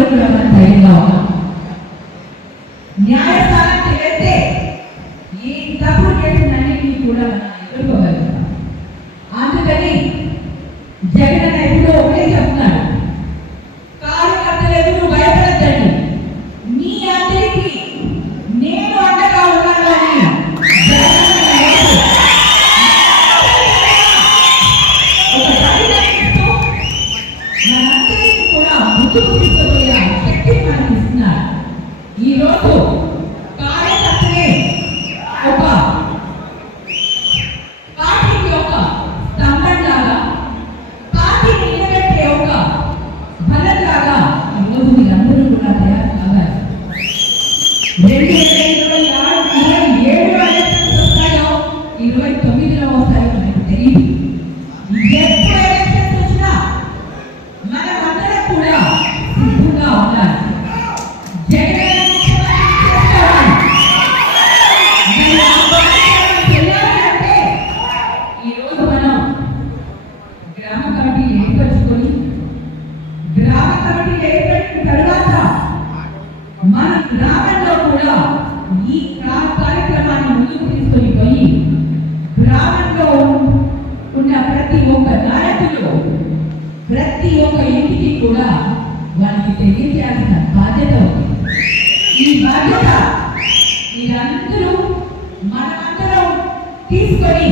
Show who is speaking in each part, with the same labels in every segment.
Speaker 1: programa. తర్వాత మన గ్రామంలో కూడా ఈ కార్యక్రమాన్ని ముందుకు తీసుకొని పోయి గ్రామంలో ఉన్న ప్రతి ఒక్క నాయకులు ప్రతి ఒక్క ఇంటికి కూడా వారికి తెలియజేయాల్సిన బాధ్యత ఉంది. ఈ బాధ్యత మీరందరూ మనమందరం తీసుకొని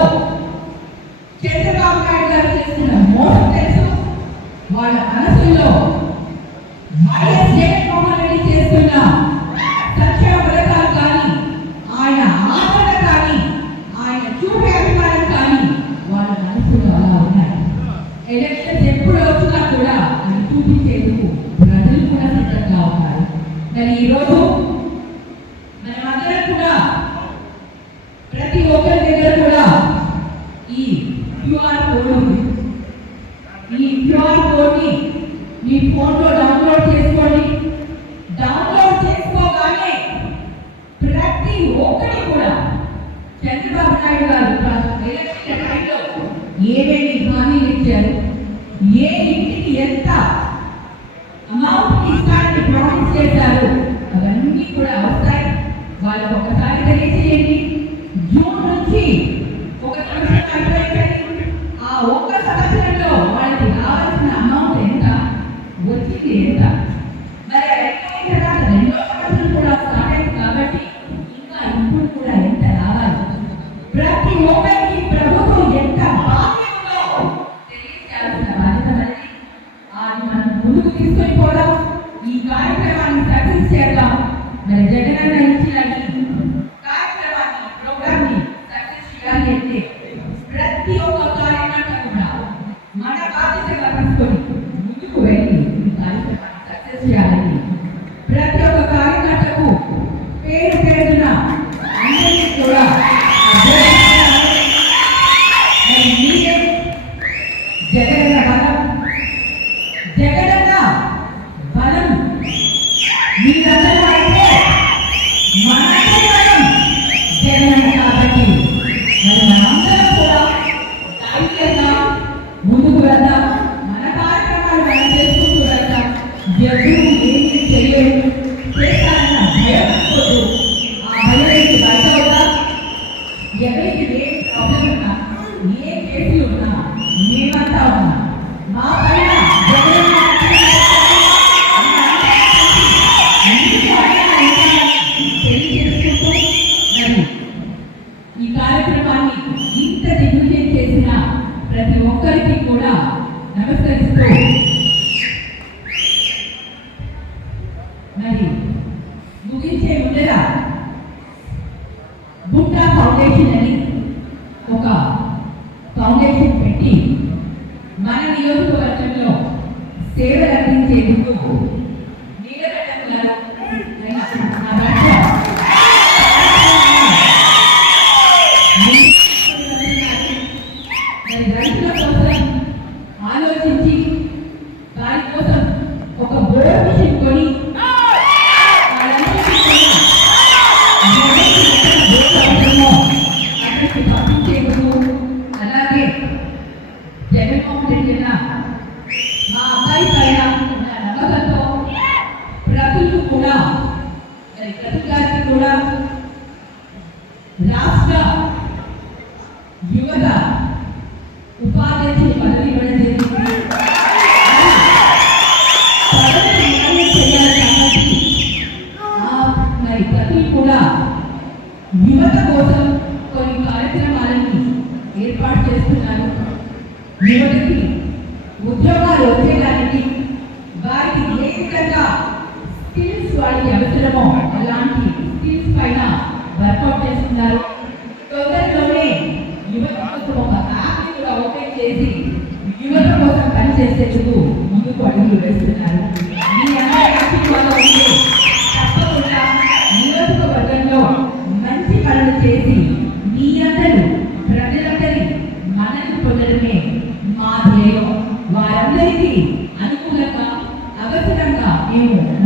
Speaker 1: రోజుల్లో చంద్రబాబు నాయుడు గారు చేసిన మోసం తెలుసు. వాళ్ళ మనసుల్లో వైఎస్ జగన్మోహన్ రెడ్డి చేస్తున్న సంక్షేమ సంవత్సరంలో వాళ్ళకి కావాల్సిన అమౌంట్ ఎంత? వచ్చింది ఎంత? కాబట్టి ఇంకా ఇప్పుడు కూడా ప్రభుత్వం ఎంత బాధ్యతలో తెలియజేయాల్సిన బాధ్యత అనేది అది మనం ముందుకు తీసుకొని కూడా ముందుకు వెళ్దాం మన కార్యక్రమాలు మనం చేసుకుంటూ వెళ్దాం ఎప్పుడు నమస్కరిస్తూ మరి ముగించే ఉండగా బుట్టా ఫౌండేషన్ అని ఒక ఫౌండేషన్ పెట్టి మన నియోజకవర్గంలో సేవలు అందించేందుకు até. యువత కోసం కొన్ని కార్యక్రమాలని ఏర్పాటు చేస్తున్నారు. యువతకి ఉద్యోగాలు వచ్చేదానికి వారికి ఏ విధంగా స్కిల్స్ వారికి అవసరమో అలాంటి స్కిల్స్ పైన వర్కౌట్ చేస్తున్నారు. తొందరలోనే యువత కోసం ఒక యాప్ని ఓపెన్ చేసి యువత కోసం పనిచేసేందుకు ముందుకు అడుగులు వేస్తున్నారు. 韵母